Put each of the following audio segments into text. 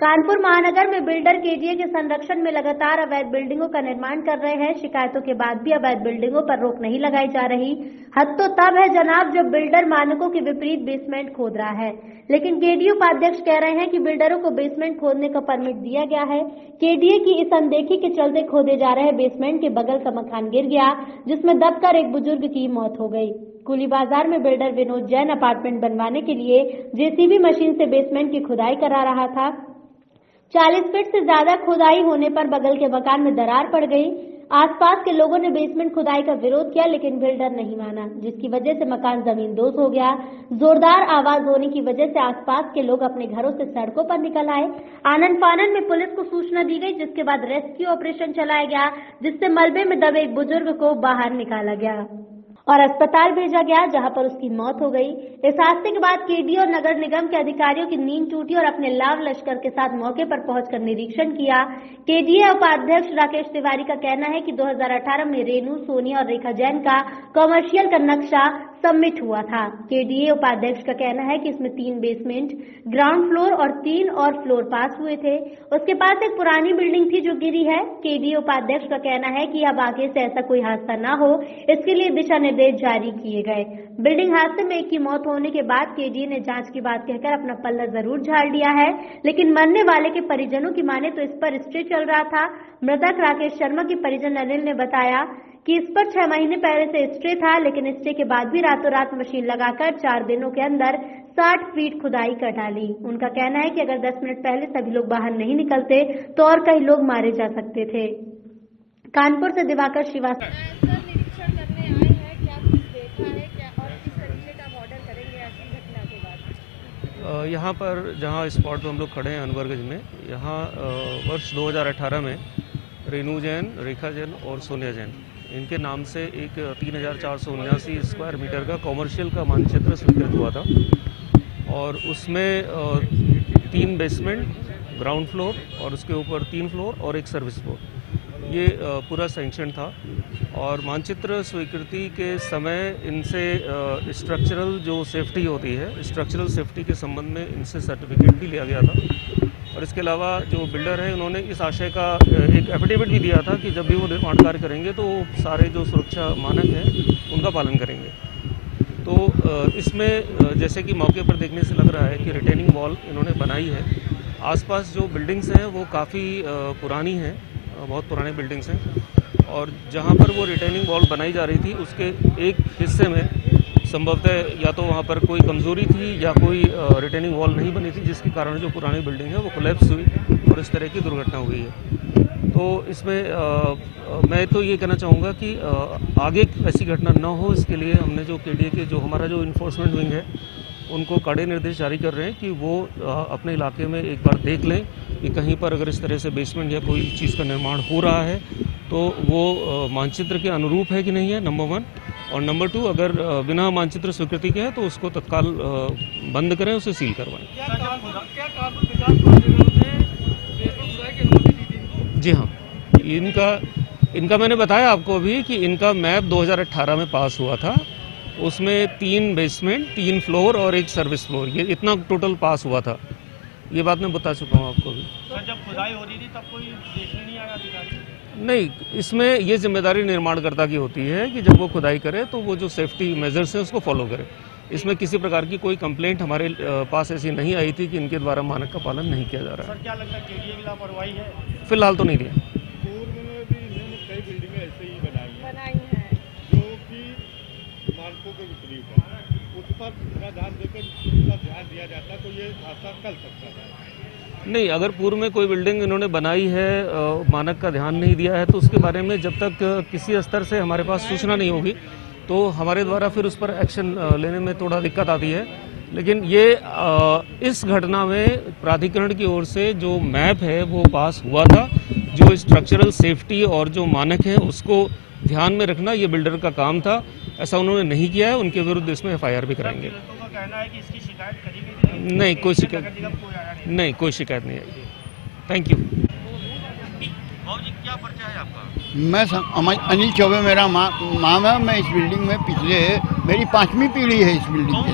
कानपुर महानगर में builder KDA के संरक्षण में लगातार अवैध बिल्डिंगों का निर्माण कर रहे हैं। शिकायतों के बाद भी अवैध बिल्डिंगों पर रोक नहीं लगाई जा रही। हद तो तब है जनाब जब बिल्डर मानकों के विपरीत बेसमेंट खोद रहा है, लेकिन केडीए उपाध्यक्ष कह रहे हैं कि बिल्डरों को बेसमेंट खोदने का परमिट दिया गया है। केडीए की इस अनदेखी के चलते खोदे जा रहे बेसमेंट के बगल का मकान गिर गया, जिसमें दबकर एक बुजुर्ग की मौत हो गई। कुली बाजार में बिल्डर विनोद जैन अपार्टमेंट बनवाने के लिए जेसीबी मशीन से बेसमेंट की खुदाई करा रहा था। 40 फीट से ज्यादा खुदाई होने पर बगल के मकान में दरार पड़ गई। आसपास के लोगों ने बेसमेंट खुदाई का विरोध किया, लेकिन बिल्डर नहीं माना, जिसकी वजह से मकान जमींदोज हो गया। जोरदार आवाज होने की वजह से आसपास के लोग अपने घरों से सड़कों पर निकल आए। आनन फानन में पुलिस को सूचना दी गई, जिसके बाद रेस्क्यू ऑपरेशन चलाया गया, जिससे मलबे में दबे एक बुजुर्ग को बाहर निकाला गया और अस्पताल भेजा गया, जहां पर उसकी मौत हो गई। इस हादसे के बाद केडीए और नगर निगम के अधिकारियों की नींद टूटी और अपने लाव लश्कर के साथ मौके पर पहुंचकर निरीक्षण किया। केडीए उपाध्यक्ष राकेश तिवारी का कहना है कि 2018 में रेनू, सोनिया और रेखा जैन का कमर्शियल का नक्शा सबमिट हुआ था। केडीए उपाध्यक्ष का कहना है कि इसमें 3 बेसमेंट, ग्राउंड फ्लोर और 3 और फ्लोर पास हुए थे। उसके पास एक पुरानी बिल्डिंग थी जो गिरी है। केडीए उपाध्यक्ष का कहना है कि अब आगे से ऐसा कोई हादसा न हो, इसके लिए दिशा निर्देश जारी किए गए। बिल्डिंग हादसे में एक की मौत होने के बाद केडीए ने जांच की बात कहकर अपना पल्ला जरूर झाड़ लिया है, लेकिन मरने वाले के परिजनों की माने तो इस पर स्टे चल रहा था। मृतक राकेश शर्मा के परिजन अनिल ने बताया कि इस पर 6 महीने पहले से स्टे था, लेकिन स्टे के बाद भी रातों रात मशीन लगाकर 4 दिनों के अंदर 60 फीट खुदाई कर डाली। उनका कहना है कि अगर 10 मिनट पहले सभी लोग बाहर नहीं निकलते तो और कई लोग मारे जा सकते थे। कानपुर से दिवाकर श्रीवास्तव। यहाँ पर जहाँ स्पॉट पर हम लोग खड़े हैं अनवरगंज में, यहाँ वर्ष 2018 में रेनू जैन, रेखा जैन और सोनिया जैन, इनके नाम से एक 3479 स्क्वायर मीटर का कॉमर्शियल का मानचित्र स्वीकृत हुआ था और उसमें 3 बेसमेंट, ग्राउंड फ्लोर और उसके ऊपर 3 फ्लोर और एक सर्विस फ्लोर, ये पूरा सैंक्शन था। और मानचित्र स्वीकृति के समय इनसे स्ट्रक्चरल जो सेफ्टी होती है, स्ट्रक्चरल सेफ्टी के संबंध में इनसे सर्टिफिकेट भी लिया गया था। और इसके अलावा जो बिल्डर है उन्होंने इस आशय का एक एफिडेविट भी दिया था कि जब भी वो निर्माण कार्य करेंगे तो सारे जो सुरक्षा मानक हैं उनका पालन करेंगे। तो इसमें जैसे कि मौके पर देखने से लग रहा है कि रिटेनिंग वॉल इन्होंने बनाई है। आसपास जो बिल्डिंग्स हैं वो काफ़ी पुरानी हैं, बहुत पुराने बिल्डिंग्स हैं, और जहाँ पर वो रिटेनिंग वॉल बनाई जा रही थी उसके एक हिस्से में संभवतः या तो वहाँ पर कोई कमज़ोरी थी या कोई रिटेनिंग वॉल नहीं बनी थी, जिसके कारण जो पुरानी बिल्डिंग है वो कोलैप्स हुई और इस तरह की दुर्घटना हुई है। तो इसमें मैं तो ये कहना चाहूँगा कि आगे ऐसी घटना न हो, इसके लिए हमने जो केडीए के जो हमारा जो इन्फोर्समेंट विंग है उनको कड़े निर्देश जारी कर रहे हैं कि वो अपने इलाके में एक बार देख लें कि कहीं पर अगर इस तरह से बेसमेंट या कोई चीज़ का निर्माण हो रहा है तो वो मानचित्र के अनुरूप है कि नहीं है, नंबर 1, और नंबर 2, अगर बिना मानचित्र स्वीकृति के है तो उसको तत्काल बंद करें, उसे सील करवाएं। जी हाँ, इनका मैंने बताया आपको अभी कि इनका मैप 2018 में पास हुआ था, उसमें 3 बेसमेंट, 3 फ्लोर और एक सर्विस फ्लोर, ये इतना टोटल पास हुआ था। ये बात मैं बता चुका हूँ आपको भी। सर, जब खुदाई हो रही थी तब कोई देखने नहीं आया अधिकारी? नहीं, इसमें ये जिम्मेदारी निर्माणकर्ता की होती है कि जब वो खुदाई करे तो वो जो सेफ्टी मेजर्स हैं उसको फॉलो करे। इसमें किसी प्रकार की कोई कंप्लेंट हमारे पास ऐसी नहीं आई थी कि इनके द्वारा मानक का पालन नहीं किया जा रहा है। सर, क्या लगता है केडीए की लापरवाही है? फिलहाल तो नहीं दिया। पूर्व में भी इन्होंने कई बिल्डिंगें ऐसे ही बनाई हैं जो कि मानकों के विपरीत है, उस पर थोड़ा ध्यान देकर उनका ध्यान दिया जाता तो ये हादसा टल सकता था। नहीं, अगर पूर्व में कोई बिल्डिंग इन्होंने बनाई है, मानक का ध्यान नहीं दिया है, तो उसके बारे में जब तक किसी स्तर से हमारे पास सूचना नहीं होगी तो हमारे द्वारा फिर उस पर एक्शन लेने में थोड़ा दिक्कत आती है। लेकिन ये इस घटना में प्राधिकरण की ओर से जो मैप है वो पास हुआ था, जो स्ट्रक्चरल सेफ्टी और जो मानक है उसको ध्यान में रखना ये बिल्डर का काम था। ऐसा उन्होंने नहीं किया है, उनके विरुद्ध इसमें FIR भी कराएंगे। नहीं, कोई शिकायत नहीं, कोई शिकायत नहीं आई। Thank you. क्या परिचय है आपका? मैं अनिल चौबे मेरा मामा, मैं इस बिल्डिंग में पिछले मेरी 5वीं पीढ़ी है इस बिल्डिंग के।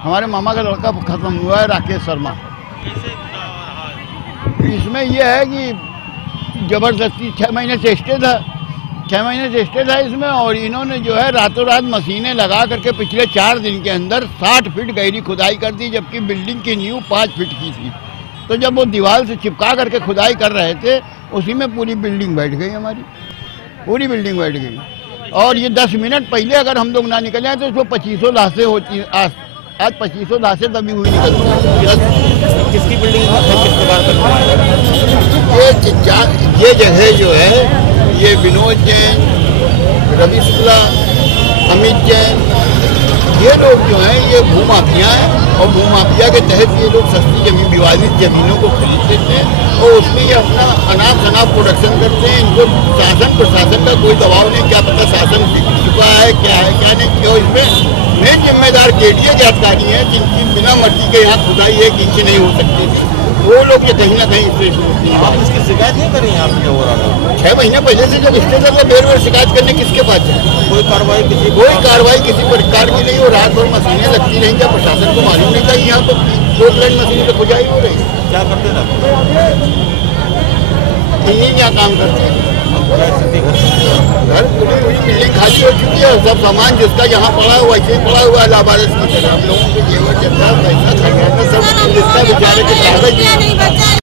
हमारे मामा का लड़का खत्म हुआ है, राकेश शर्मा। कैसे रहा? इसमें यह है कि जबरदस्ती 6 महीने से स्टे था, 6 महीने से स्टे था इसमें। और इन्होंने जो है रातों रात मशीनें लगा करके पिछले 4 दिन के अंदर 60 फीट गहरी खुदाई कर दी, जबकि बिल्डिंग की नींव 5 फीट की थी। तो जब वो दीवार से चिपका करके खुदाई कर रहे थे, उसी में पूरी बिल्डिंग बैठ गई, हमारी पूरी बिल्डिंग बैठ गई। और ये 10 मिनट पहले अगर हम लोग ना निकले हैं तो इसको 2500 लाशें होती हैं। आज 2500 लाशें तभी हुई निकल। किसकी बिल्डिंग किस प्रकार ये जगह जो है ये विनोद जैन, रवि शुक्ला, अमित जैन, ये लोग जो हैं ये भूमाफिया हैं। और भूमाफिया के तहत ये लोग सस्ती जमीन, विवादित जमीनों को खरीद लेते हैं और उसमें ये अपना अनाप शनाप प्रोडक्शन करते हैं। इनको शासन प्रशासन का कोई दबाव नहीं, क्या पता शासन बिक चुका है क्या नहीं। क्यों इसमें मेन जिम्मेदार केडीए के अधिकारी हैं, जिनकी बिना मर्जी के यहाँ खुदाई 1 इंच नहीं हो सकती थी। वो लोग ये कहीं ना कहीं इससे आप इसकी शिकायत नहीं करें आपके हो रहा है? 6 महीने पहले से जब स्टे कर बेर बेर शिकायत करने किसके पास है? कोई कार्रवाई किसी प्रकार की नहीं हो। रात भर मशीनें लगती रही, क्या प्रशासन को मालूम नहीं था? यहाँ तो 2 ट्रेन मशीनें तो खुदाई हो रही। क्या करते ना इन्हीं क्या काम करते हैं। घर पूरी बिल्डिंग खाली हो चुकी है, सब सामान जिसका यहाँ पड़ा हुआ वैसे ही पड़ा हुआ है लावारिस की तरह। हम लोगों को जेवर जैसा पैसा सब जिसका बेचारे के कागज